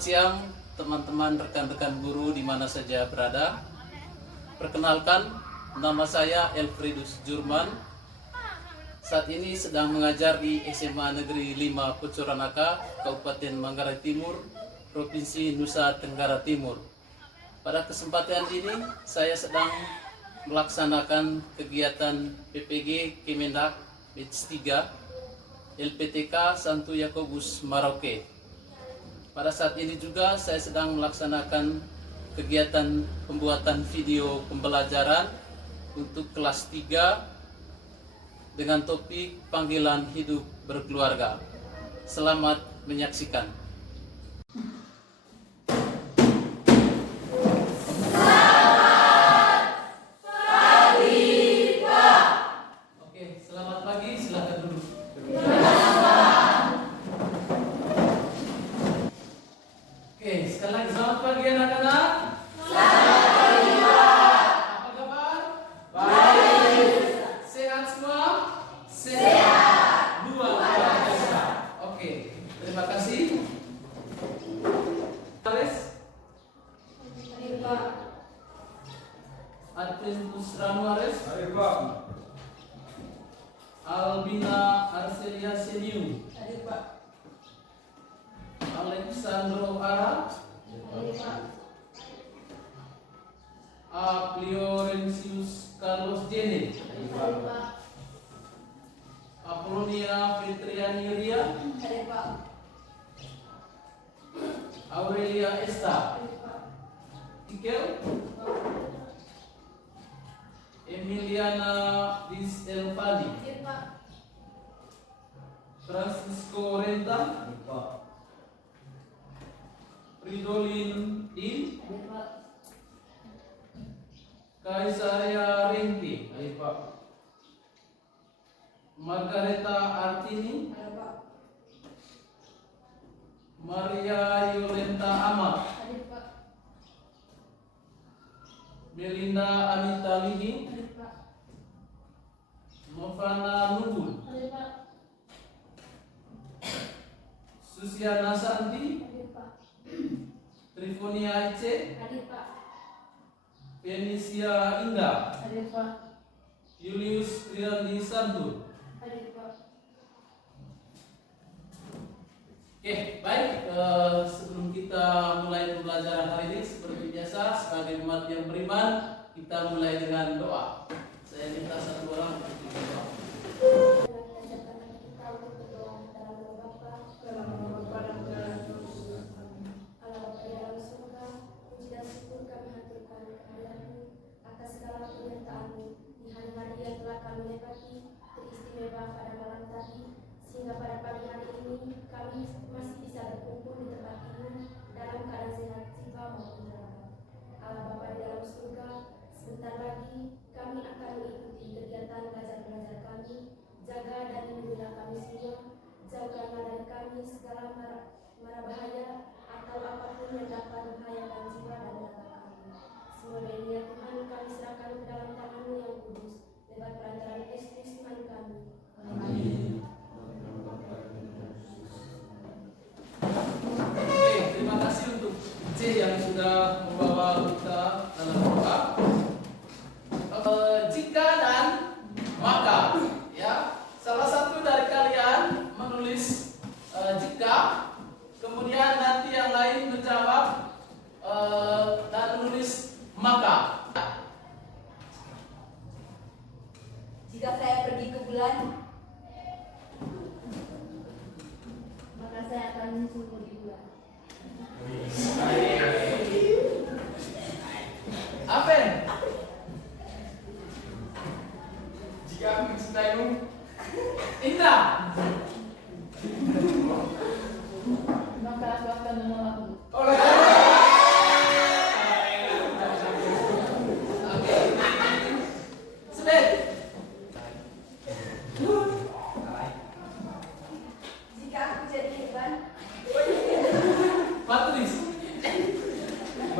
Selamat siang teman-teman rekan-rekan guru di mana saja berada. Perkenalkan, nama saya Elfriedus Jurman. Saat ini sedang mengajar di SMA Negeri 5 Pucuranaka, Kabupaten Manggarai Timur, Provinsi Nusa Tenggara Timur. Pada kesempatan ini saya sedang melaksanakan kegiatan PPG Kemendak Batch 3 LPTK Santo Yakobus Merauke. Pada saat ini juga saya sedang melaksanakan kegiatan pembuatan video pembelajaran untuk kelas 3 dengan topik panggilan hidup berkeluarga. Selamat menyaksikan. Oke, selamat pagi, silakan duduk. Oke, sekali lagi selamat pagi anak-anak. Selamat pagi, Pak. Apa kabar? Baik. Sehat semua? Sehat. Luar biasa. Oke, terima kasih. Aris? Hadir, Pak. Adventus Ranu Aris? Hadir, Pak. Albina Arcelia Seniu? Hadir, Pak. Alexandro Ara? Hadir, Pak. Apliorensius Carlos Jene? Hadir, Pak. Apolonia Fitriani Ria? Hadir, Pak. Aurelia Esta? Hadir, Pak. Ikel? Emiliana Dis Elvani? Hadir, Pak. Francisco Renta? Hadir, Pak. Fridolin Din? Hadir, Pak. Kaisaria Ringki? Hadir, Pak. Margareta Artini? Hadir, Pak. Maria Yolenta Amat? Hadir, Pak. Melinda Anita Lihi? Hadir, Pak. Novana Nubul? Hadir, Pak. Susiana Santi? Hadir, Pak. Trifonia Ice? Hadir, Pak. Felicia Indah? Hadir, Pak. Julius Triandi Santu? Hadir, Pak. Oke, baik. Sebelum kita mulai pembelajaran hari ini, seperti biasa, sebagai umat yang beriman, kita mulai dengan doa. Saya minta satu orang untuk berdoa. Sehingga pada pagi hari ini kami masih bisa berkumpul di tempat ini dalam keadaan sehat jiwa maupun raga. Allah Bapa di dalam surga, sebentar lagi kami akan mengikuti kegiatan belajar kami. Jaga dan lindungilah kami semua, jauhkanlah dari kami segala mara bahaya atau apapun yang dapat membahayakan jiwa dan raga kami. Semua ini ya Tuhan kami serahkan ke dalam tangan-Mu yang kudus, lewat perantaraan Kristus Tuhan kami. Amin. Oke, terima kasih untuk C yang sudah membawa kita dalam doa. Jika dan maka, ya, salah satu dari kalian menulis jika, kemudian nanti yang lain menjawab dan menulis maka. Jika saya pergi ke bulan, maka saya akan menyusul di bulan. Apen? Jika aku mencintaimu, Indra? Maka aku akan menolakmu. Oke. Sebet? Jika aku jadi hewan, Patris?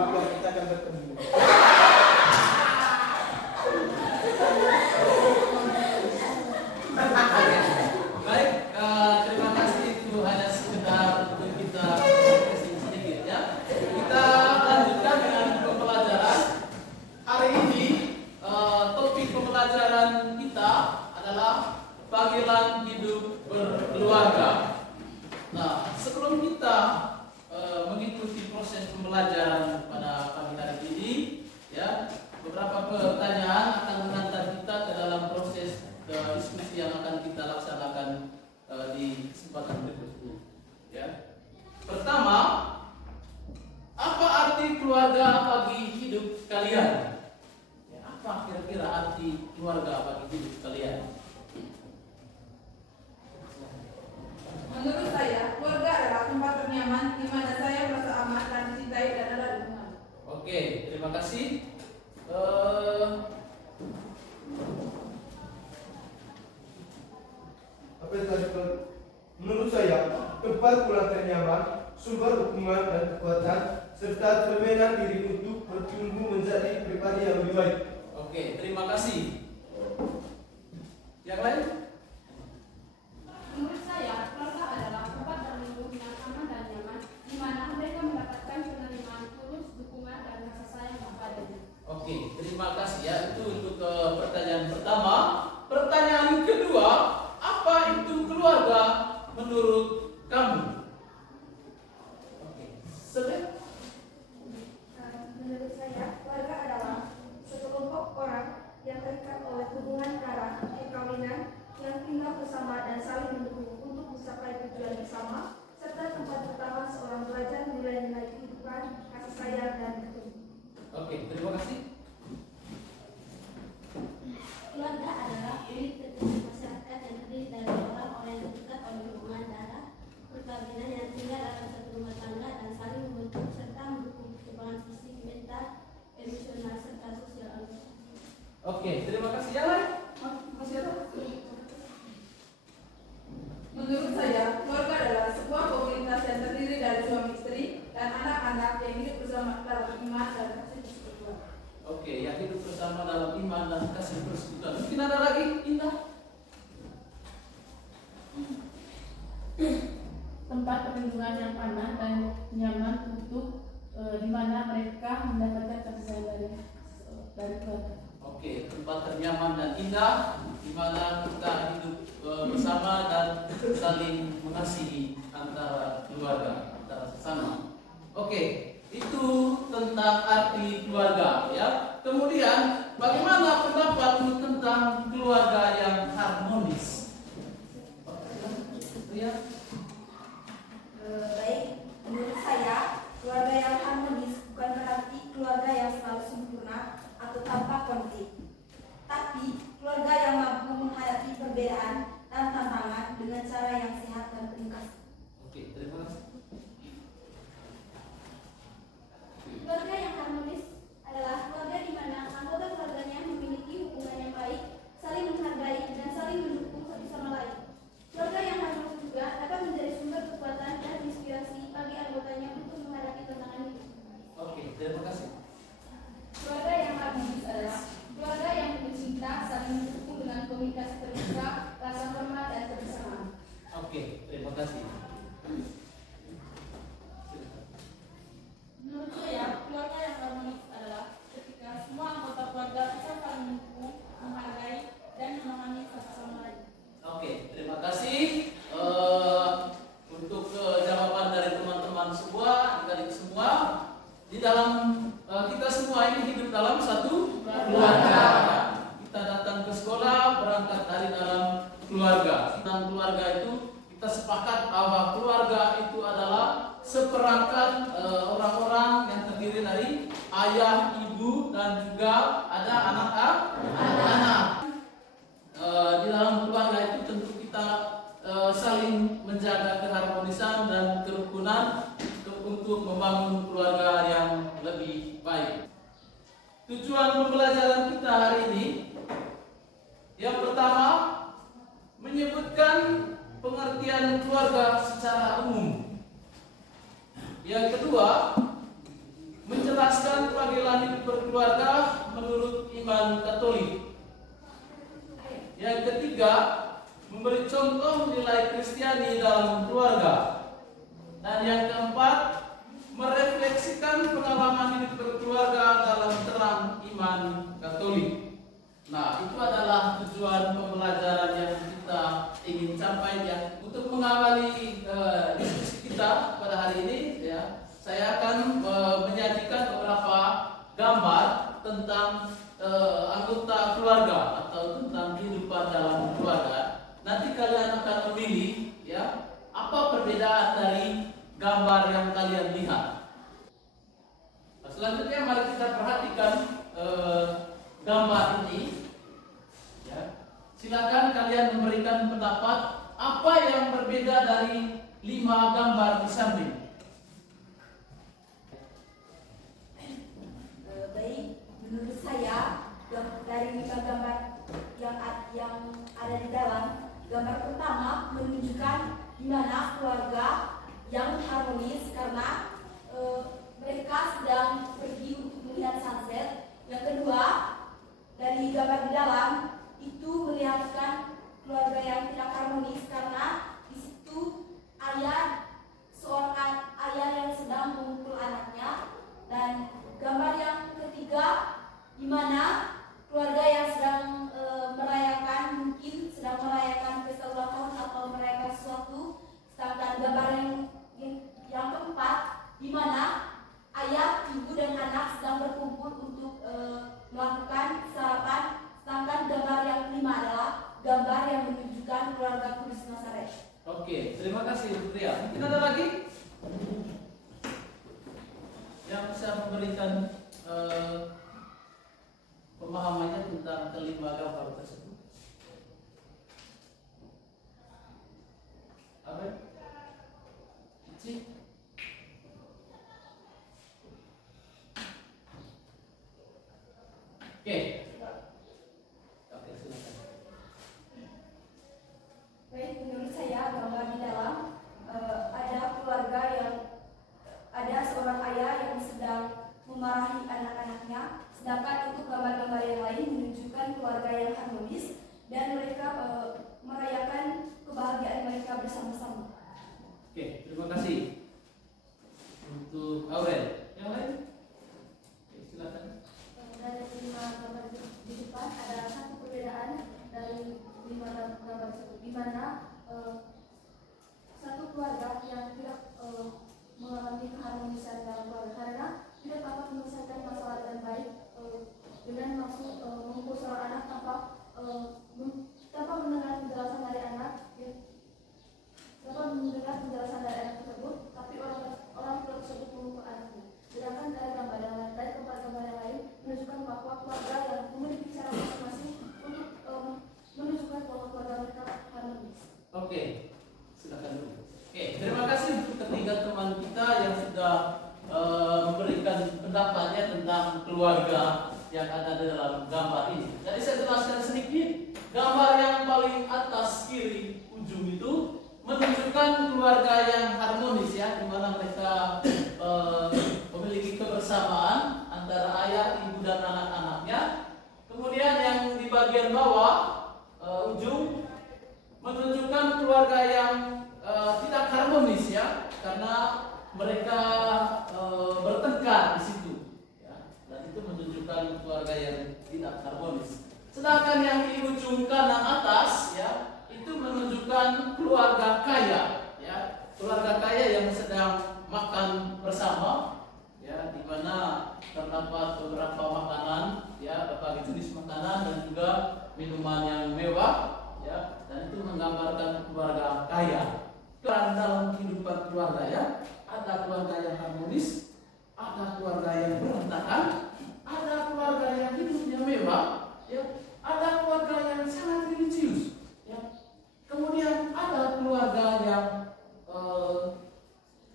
bahwa kita akan bertemu. Baik, terima kasih. Itu hanya sekedar untuk kita adalah panggilan hidup berkeluarga. Nah, sebelum kita mengikuti proses pembelajaran pada pagi hari ini, ya, beberapa pertanyaan akan mengantar kita ke dalam proses diskusi yang akan kita laksanakan di kesempatan berikut ini. Ya. Pertama, apa arti keluarga bagi hidup kalian? Ya, apa kira-kira arti keluarga bagi hidup kalian? Menurut saya, keluarga adalah tempat ternyaman di mana saya merasa aman dan dicintai dan ada dukungan. Oke, terima kasih. Apa yang tadi menurut saya, tempat pulang ternyaman, sumber dukungan dan kekuatan, serta cerminan diri untuk bertumbuh menjadi pribadi yang lebih baik. Oke, terima kasih. Yang lain? Menurut saya, keluarga adalah tempat dan lingkungan yang aman dan nyaman, di mana mereka mendapatkan penerimaan tulus, dukungan, dan kasih sayang kepadanya. Oke, terima kasih ya. Itu untuk pertanyaan pertama. Pertanyaan kedua, apa itu keluarga menurut kamu? Oke, Sebe? Menurut saya, keluarga adalah sekelompok orang yang terikat oleh hubungan darah, perkawinan, yang tinggal bersama dan saling mendukung untuk mencapai tujuan bersama, serta tempat pertama seorang belajar nilai-nilai kehidupan, kasih sayang, dan ketemu. Oke, terima kasih. Keluarga adalah unit terkecil masyarakat yang terdiri dari orang-orang yang terikat oleh hubungan darah, perkawinan yang tinggal dalam satu rumah tangga dan saling membentuk serta mendukung perkembangan fisik, mental, emosional, serta sosial. Oke, terima kasih. Yang lain? Masih ada? Menurut saya, keluarga adalah sebuah komunitas yang terdiri dari suami istri dan anak-anak yang hidup bersama dalam iman dan kasih persekutuan. Oke, yang hidup bersama dalam iman dan kasih persekutuan. Mungkin ada lagi, Indah? Tempat perlindungan yang aman dan nyaman untuk di mana mereka mendapatkan kasih sayang dari keluarga. Oke, tempat ternyaman dan indah di mana kita hidup bersama dan saling mengasihi antara keluarga, antara sesama. Oke, itu tentang arti keluarga ya. Kemudian bagaimana pendapatmu tentang keluarga yang harmonis? Ya. Baik, menurut saya, keluarga yang harmonis bukan berarti keluarga yang selalu sempurna atau tanpa konflik, tapi keluarga yang mampu menghadapi perbedaan dan tantangan dengan cara yang sehat dan penuh. Oke, terima kasih. Keluarga yang harmonis adalah keluarga di mana anggota keluarganya memiliki hubungan yang baik, saling menghargai, dan saling mendukung satu sama lain. Keluarga yang harmonis juga dapat menjadi sumber kekuatan dan inspirasi bagi anggotanya untuk menghadapi tantangan hidup. Oke, terima kasih. Keluarga yang harmonis adalah keluarga yang mencinta, saling mendukung dengan komunikasi terbuka, rasa hormat, dan kebersamaan. Oke, terima kasih. Menurut saya, keluarga yang harmonis adalah ketika semua anggota keluarga bisa saling mendukung, menghargai, dan memahami satu sama lain. Oke, terima kasih untuk jawaban dari teman-teman semua, adik-adik semua. Di dalam kita semua ini hidup dalam satu keluarga. Kita datang ke sekolah, berangkat dari dalam keluarga. Tentang keluarga itu kita sepakat bahwa keluarga itu adalah seperangkat orang-orang yang terdiri dari ayah, ibu, dan juga ada anak-anak. Di dalam keluarga itu tentu kita saling menjaga keharmonisan dan kerukunan untuk membangun keluarga yang lebih baik. Tujuan pembelajaran kita hari ini yang pertama menyebutkan pengertian keluarga secara umum. Yang kedua menjelaskan panggilan hidup berkeluarga menurut iman Katolik. Yang ketiga memberi contoh nilai Kristiani dalam keluarga. Dan yang keempat, merefleksikan pengalaman hidup berkeluarga dalam terang iman Katolik. Nah, itu adalah tujuan pembelajaran yang kita ingin capai ya. Untuk mengawali diskusi kita pada hari ini ya, saya akan menyajikan beberapa gambar tentang anggota keluarga atau tentang kehidupan dalam keluarga. Nanti kalian akan memilih ya, apa perbedaan dari gambar yang kalian lihat. Nah, selanjutnya mari kita perhatikan gambar ini. Ya. Silakan kalian memberikan pendapat apa yang berbeda dari 5 gambar di samping. Baik, menurut saya dari 5 gambar yang ada di dalam, gambar pertama menunjukkan di mana keluarga yang harmonis karena mereka sedang pergi untuk melihat sunset. Yang kedua, dari gambar di dalam itu melihatkan keluarga yang tidak harmonis karena di situ seorang ayah yang sedang memukul anaknya. Dan gambar yang ketiga di mana keluarga yang sedang mungkin sedang merayakan pesta ulang tahun atau merayakan sesuatu. Sedangkan gambar yang keempat di mana ayah, ibu dan anak sedang berkumpul untuk melakukan sarapan. Sedangkan gambar yang kelima adalah gambar yang menunjukkan keluarga Kudus Nazaret. Oke, terima kasih Bu Ria. Mungkin ada lagi yang bisa memberikan pemahamannya tentang kelima gambar tersebut. Apa? Cici? Oke. Oke, silakan. Baik, menurut saya gambar di dalam ada keluarga yang ada seorang ayah yang sedang memarahi anak-anaknya. Sedangkan untuk gambar-gambar yang lain menunjukkan keluarga yang harmonis dan mereka merayakan kebahagiaan mereka bersama-sama. Oke, terima kasih untuk Aurel. Yang lain? Oke, silakan. Dari 5 gambar di depan ada satu perbedaan dari 5 gambar tersebut, di mana satu keluarga yang tidak mengalami keharmonisan dalam keluarga karena tidak dapat menyelesaikan masalah dengan baik dengan maksud memukul seorang anak tanpa mendengar penjelasan dari anak, tersebut, tapi orang tua tersebut memukul anaknya. Sedangkan dari gambar yang lain menunjukkan bahwa keluarga yang memiliki cara masing-masing untuk menunjukkan bahwa keluarga mereka harmonis. Oke, silakan dulu. Oke, terima kasih untuk ketiga teman kita yang sudah memberikan pendapatnya tentang keluarga yang ada di dalam gambar ini. Jadi saya jelaskan sedikit. Gambar yang paling atas kiri ujung itu menunjukkan keluarga yang harmonis ya, di mana mereka memiliki kebersamaan antara ayah, ibu dan anak-anaknya. Kemudian yang di bagian bawah ujung menunjukkan keluarga yang tidak harmonis ya, karena mereka bertengkar di situ ya, dan itu menunjukkan keluarga yang tidak harmonis. Sedangkan yang di ujung kanan atas ya, itu menunjukkan keluarga kaya ya, keluarga kaya yang sedang makan bersama ya, di mana terdapat beberapa makanan ya, berbagai jenis makanan dan juga minuman yang mewah ya, dan itu menggambarkan keluarga kaya. Peran dalam kehidupan keluarga ya, ada keluarga yang harmonis, ada keluarga yang berantakan, ada keluarga yang hidupnya mewah ya, ada keluarga yang sangat religius ya, kemudian ada keluarga yang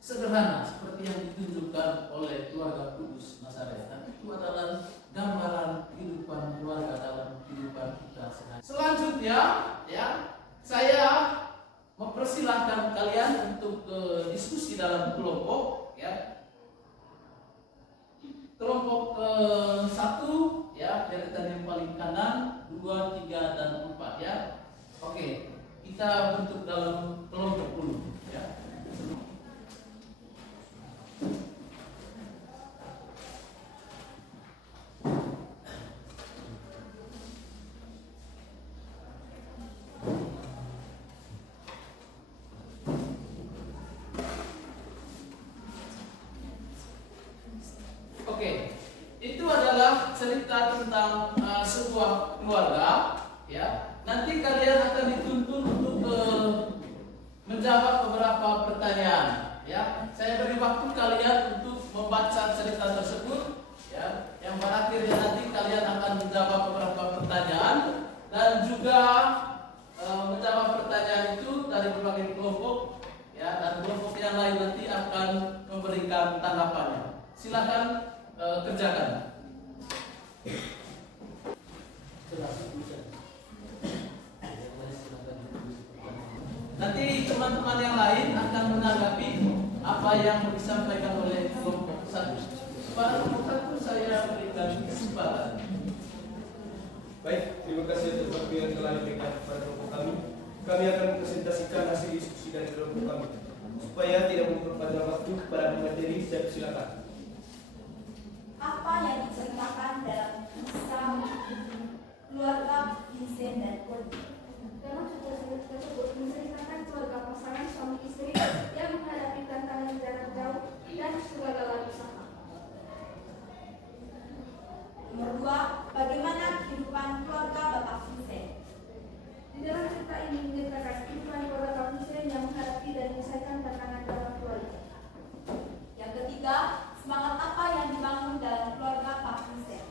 sederhana seperti yang ditunjukkan oleh keluarga Kudus Nazaret. Dan itu adalah gambaran kehidupan keluarga dalam kehidupan kita sehari. Selanjutnya ya, saya mempersilahkan kalian untuk diskusi dalam kelompok ya. Kelompok ke-1 ya, deretan yang paling kanan, 2, 3 dan 4 ya. Oke, kita bentuk dalam kelompok dulu ya. akan dituntun untuk menjawab beberapa pertanyaan. Ya, saya beri waktu kalian untuk membaca cerita tersebut. Ya, yang pada akhirnya nanti kalian akan menjawab beberapa pertanyaan dan juga menjawab pertanyaan itu dari berbagai kelompok. Ya, dan kelompok yang lain nanti akan memberikan tanggapannya. Silakan kerjakan. Nanti teman-teman yang lain akan menanggapi apa yang disampaikan oleh kelompok satu. Pada kelompok satu saya berikan kesempatan. Baik, terima kasih atas waktu yang telah diberikan kepada kelompok kami. Kami akan mempresentasikan hasil diskusi dari kelompok kami. Supaya tidak memperpanjang waktu kepada materi, saya persilakan. Apa yang diceritakan dalam kisah keluarga Vincent dan Cody? Dalam cerita tersebut menceritakan keluarga pasangan suami istri yang menghadapi tantangan jarak jauh dan kegagalan usaha. Nomor 2, bagaimana kehidupan keluarga Bapak Vincent? Di dalam cerita ini menceritakan kehidupan keluarga Bapak Vincent yang menghadapi dan menyelesaikan tantangan dalam keluarga. Yang ketiga, semangat apa yang dibangun dalam keluarga Pak Vincent?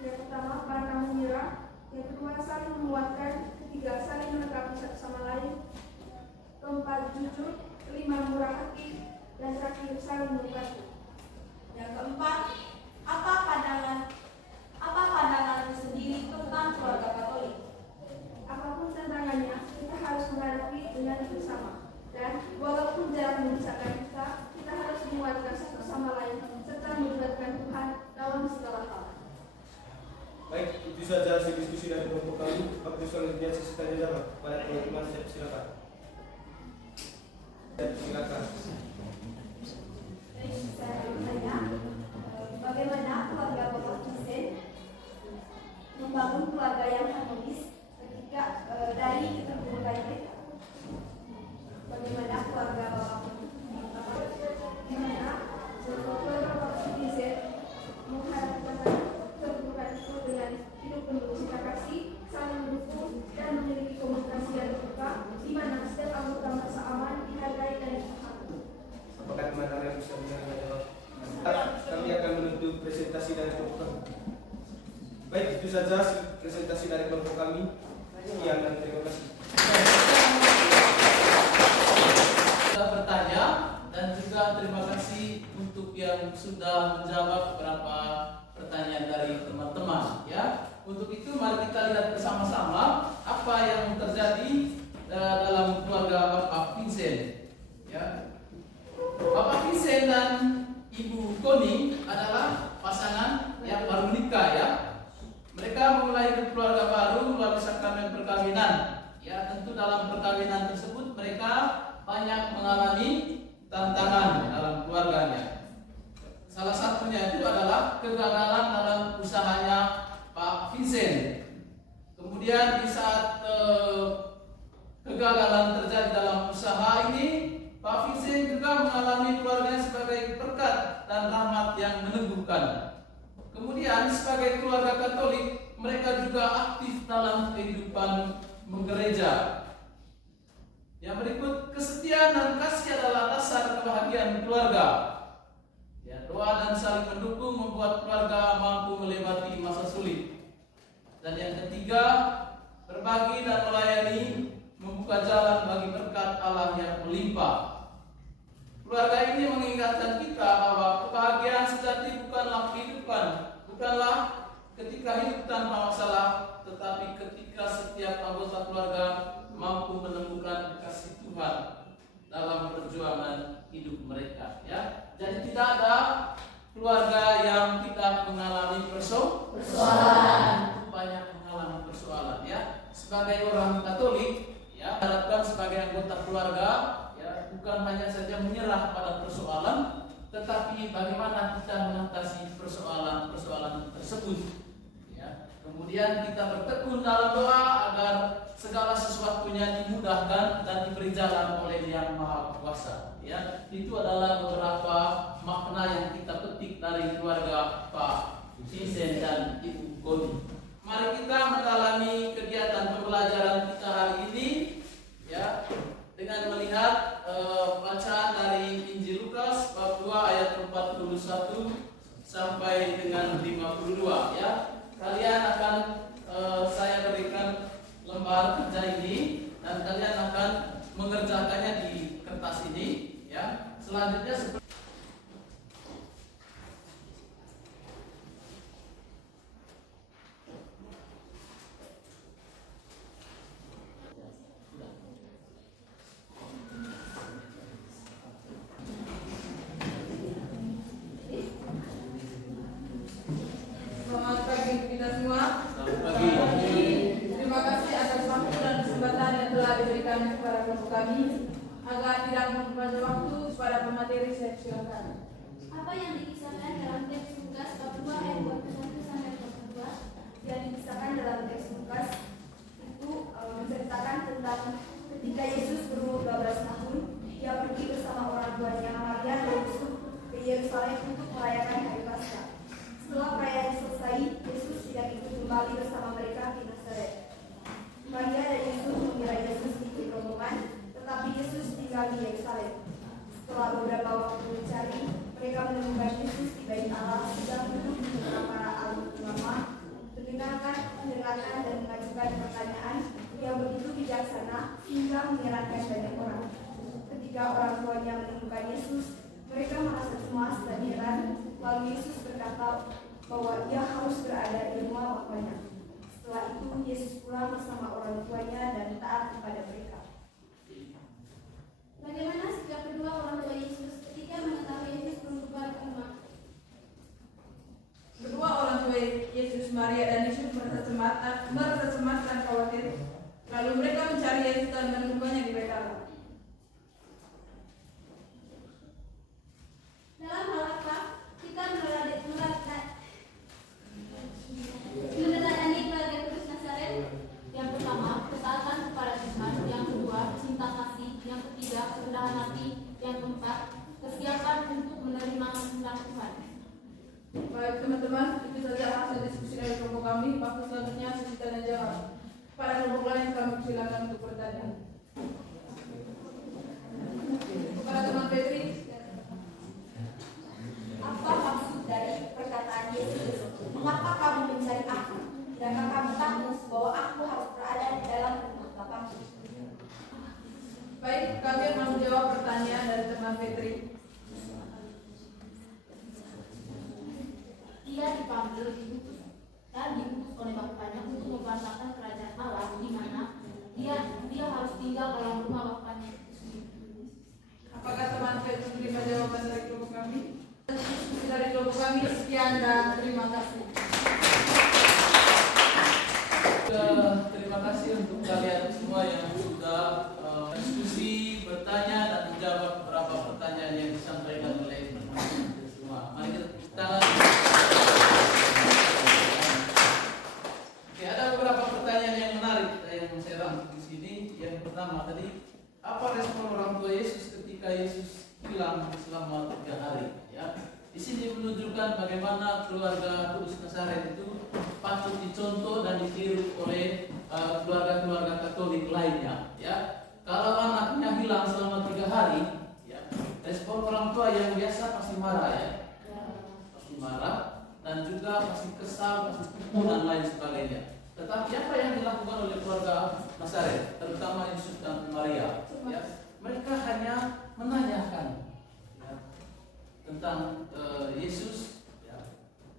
Yang pertama, pantang menyerah. Yang kedua, saling menguatkan. Ketiga, saling melengkapi satu sama lain. Keempat, jujur. Kelima, murah hati. Dan terakhir, saling membantu. Yang keempat, apa pandanganmu sendiri tentang keluarga Katolik? Apapun tantangannya, kita harus menghadapi dengan bersama. Dan walaupun jarak memisahkan kita, kita harus menguatkan satu sama lain serta melibatkan Tuhan dalam segala hal. Baik, itu saja hasil diskusi dari kelompok kami. Waktu selanjutnya sesi tanya jawab. Pada teman-teman, saya persilakan. Silakan. Saya bertanya, bagaimana keluarga Bapak Vincent membangun keluarga yang harmonis ketika dari keterbukaan mereka? Bagaimana keluarga Bapak Dimana keluarga Bapak Vincent menghadapkan keterbukaan itu dengan hidup penuh cinta kasih, saling mendukung, dan memiliki komunikasi yang terbuka, di mana setiap anggota merasa aman, dihargai, dan dipahami. Apakah teman-teman bisa menjawab? Kami akan menutup presentasi dari kelompok kami. Baik, itu saja presentasi dari kelompok kami. Sekian dan terima kasih. Sudah bertanya dan juga terima kasih untuk yang sudah menjawab beberapa pertanyaan dari teman-teman. Ya, untuk itu mari kita lihat bersama-sama apa yang terjadi dalam keluarga Bapak Vincent. Ya, Bapak Vincent dan Ibu Connie adalah pasangan yang baru menikah. Ya, mereka memulai hidup keluarga baru melalui sakramen perkawinan. Ya, tentu dalam perkawinan tersebut mereka banyak mengalami tantangan dalam keluarganya. Salah satunya itu adalah kegagalan dalam usahanya Pak Vincent. Kemudian di saat kegagalan terjadi dalam usaha ini, Pak Vincent juga mengalami keluarganya sebagai berkat dan rahmat yang meneguhkan. Kemudian sebagai keluarga Katolik, mereka juga aktif dalam kehidupan menggereja. Yang berikut, kesetiaan dan kasih adalah dasar kebahagiaan keluarga. Ya, doa dan saling mendukung membuat keluarga mampu melewati masa sulit. Dan yang ketiga, berbagi dan melayani membuka jalan bagi berkat Allah yang melimpah. Keluarga ini mengingatkan kita bahwa kebahagiaan sejati bukanlah kehidupan, bukanlah ketika hidup tanpa masalah, tetapi ketika setiap anggota keluarga mampu menemukan kasih Tuhan dalam perjuangan hidup mereka. Ya, jadi tidak ada keluarga yang tidak mengalami persoalan. Banyak mengalami persoalan. Ya, sebagai orang Katolik, ya, harapkan sebagai anggota keluarga, ya, bukan hanya saja menyerah pada persoalan, tetapi bagaimana kita mengatasi persoalan-persoalan tersebut. Ya, kemudian kita bertekun dalam doa agar segala sesuatunya dimudahkan dan diberi jalan oleh Yang Maha Kuasa. Ya, itu adalah beberapa makna yang kita petik dari keluarga Pak Vincent dan Ibu Connie. Mari kita mendalami kegiatan pembelajaran kita hari ini. mengerjakannya di kertas ini, ya. Selanjutnya seperti Selamat pagi kita semua. selamat pagi. Terima kasih atas waktu dan kesempatan yang telah diberikan kepada kelompok kami agar tidak memperpanjang waktu kepada pemateri saya silakan. Apa yang dikisahkan dalam teks Lukas bab 2 ayat 21 sampai 22 yang dikisahkan dalam teks Lukas itu menceritakan tentang ketika Yesus berumur 12 tahun, ia pergi bersama orang tuanya Maria dan Yusuf ke Yerusalem untuk merayakan hari Paskah. Setelah perayaan selesai, Yesus tidak ikut kembali bersama mereka di Nazaret. Maria dan Yusuf mengira Yesus ikut rombongan, tetapi Yesus tinggal di Yerusalem. Setelah beberapa waktu mencari, mereka menemukan Yesus di bait Allah sedang duduk di tengah para ahli ulama, mendengarkan dan mengajukan pertanyaan yang begitu bijaksana hingga menyeratkan banyak orang. Ketika orang tuanya menemukan Yesus, mereka merasa cemas dan heran. Lalu Yesus berkata bahwa ia harus berada di rumah bapaknya. Setelah itu Yesus pulang bersama orang tuanya dan taat kepada mereka. Bagaimana sikap kedua orang tua Yesus ketika mengetahui Yesus belum kembali ke rumah? Kedua orang tua Yesus, Maria dan Yusuf merasa cemas dan khawatir. Lalu mereka mencari Yesus dan menemukannya di bait Allah. Dalam hal apa kita meneladani keluarga Kudus Nazaret? Yang pertama, ketaatan kepada Tuhan. Yang kedua, cinta kasih. Yang ketiga, kerendahan hati. Yang keempat, kesiapan untuk menerima kehendak Tuhan. Baik teman-teman, itu saja hasil diskusi dari kelompok kami. Waktu selanjutnya sesi tanya jawab. Para kelompok lain kami silakan untuk bertanya. Kepada teman Petri, Apa maksud dari perkataan Yesus? Mengapa kamu mencari aku? Tidakkah kamu tahu bahwa aku harus berada di dalam rumah Bapakku? baik kami akan menjawab pertanyaan dari teman Petri. Dia dipanggil, diutus oleh Bapaknya untuk membangsakan kerajaan Allah, di mana dia harus tinggal dalam rumah Bapaknya itu sendiri. Apakah teman Petri menerima jawaban dari kelompok kami? Diskusi dari kelompok kami sekian dan terima kasih. Terima kasih untuk kalian semua yang sudah diskusi, bertanya dan menjawab beberapa pertanyaan yang disampaikan oleh teman-teman semua. Mari kita Oke, ada beberapa pertanyaan yang menarik yang saya rangkum di sini. Yang pertama tadi, apa respon orang tua Yesus ketika Yesus hilang selama 3 hari? Ya, di sini menunjukkan bagaimana keluarga Kudus Nazaret itu patut dicontoh dan ditiru oleh keluarga-keluarga Katolik lainnya. Ya, kalau anaknya hilang selama 3 hari, ya, respon orang tua yang biasa pasti marah, ya, pasti marah dan juga pasti kesal, pasti pukul dan lain sebagainya. Tetapi apa yang dilakukan oleh keluarga Nazaret, terutama Yusuf dan Maria, ya, mereka hanya menanyakan, ya, tentang Yesus, ya,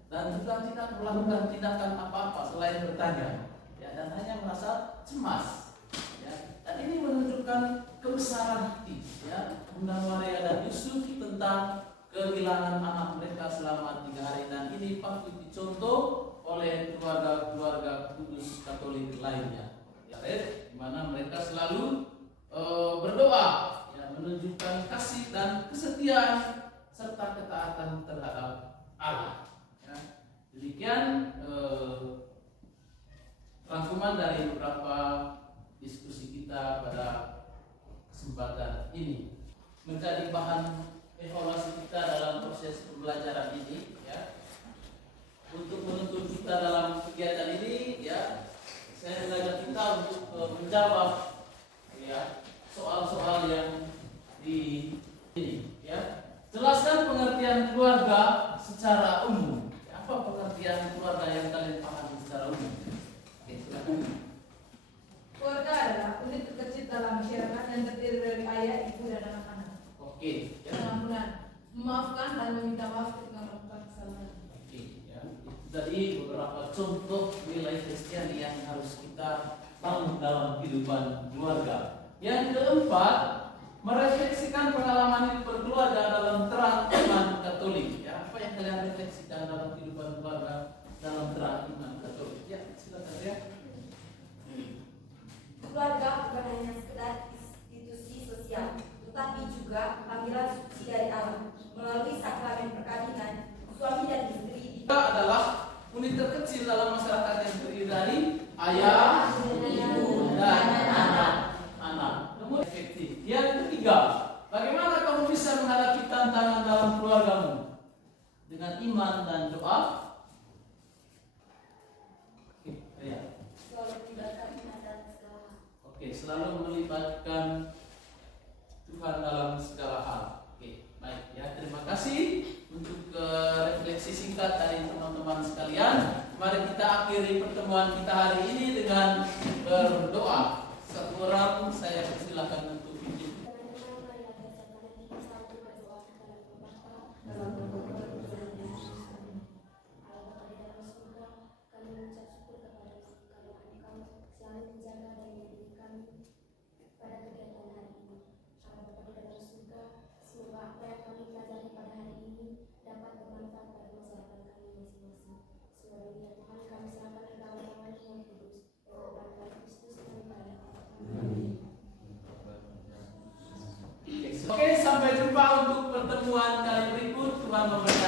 dan juga tidak melakukan tindakan apa-apa selain bertanya, ya, dan hanya merasa cemas, ya. Dan ini menunjukkan kebesaran hati, ya, Bunda Maria dan Yusuf tentang kehilangan anak mereka selama 3 hari, dan ini patut dicontoh oleh keluarga-keluarga Kudus Katolik lainnya, ya, di mana mereka selalu berdoa, ya, menunjukkan kasih dan kesetiaan serta ketaatan terhadap Allah. Ya. Demikian rangkuman dari beberapa diskusi kita pada kesempatan ini, menjadi bahan evaluasi kita dalam proses pembelajaran ini, ya. Untuk menuntun kita dalam kegiatan ini, ya, saya mengajak kita untuk menjawab, ya, soal-soal yang di ini, ya. Jelaskan pengertian keluarga secara umum. Apa pengertian keluarga yang kalian pahami secara umum? Oke, silakan. Keluarga adalah unit terkecil dalam dalam masyarakat yang terdiri dari ayah, ibu, dan anak-anak. Oke, ya. Pengampunan, memaafkan dan meminta maaf ketika melakukan kesalahan. Oke, ya. Itu tadi beberapa contoh nilai Kristiani yang harus kita bangun dalam kehidupan keluarga. Yang keempat, merefleksikan pengalaman hidup berkeluarga dalam terang iman Katolik. Ya, apa yang kalian refleksikan dalam kehidupan keluarga dalam terang iman Katolik? Ya, silakan ya. Keluarga bukan hanya sekedar institusi sosial, tetapi juga panggilan suci dari Allah. Melalui sakramen perkawinan, suami dan istri Kita adalah unit terkecil dalam masyarakat yang terdiri dari ayah, ibu, dan anak-anak. Namun efektif. Yang ketiga, bagaimana kamu bisa menghadapi tantangan dalam keluargamu? Dengan iman dan doa. Oke, ya. Oke, selalu melibatkan Tuhan dalam segala hal. Oke, baik ya. Terima kasih untuk refleksi singkat dari teman-teman sekalian. Mari kita akhiri pertemuan kita hari ini dengan berdoa. Satu orang saya persilakan untuk pimpin. Teman-teman, marilah bersama diri satu berdoa kepada Bapa. Allah Bapa di dalam surga, kami mengucap syukur kepada karena Engkau selalu menjaga dan melindungi kami pada kegiatan hari ini. Allah Bapa di dalam surga, semoga apa yang kami pelajari pada hari ini dapat bermanfaat bagi masyarakat kami masing-masing. Semoga ya Tuhan, kami serahkan ke dalam tangan Yang Kudus, dalam nama Kristus kami berdoa. Oke, sampai jumpa untuk pertemuan kali berikut. Tuhan memberkati.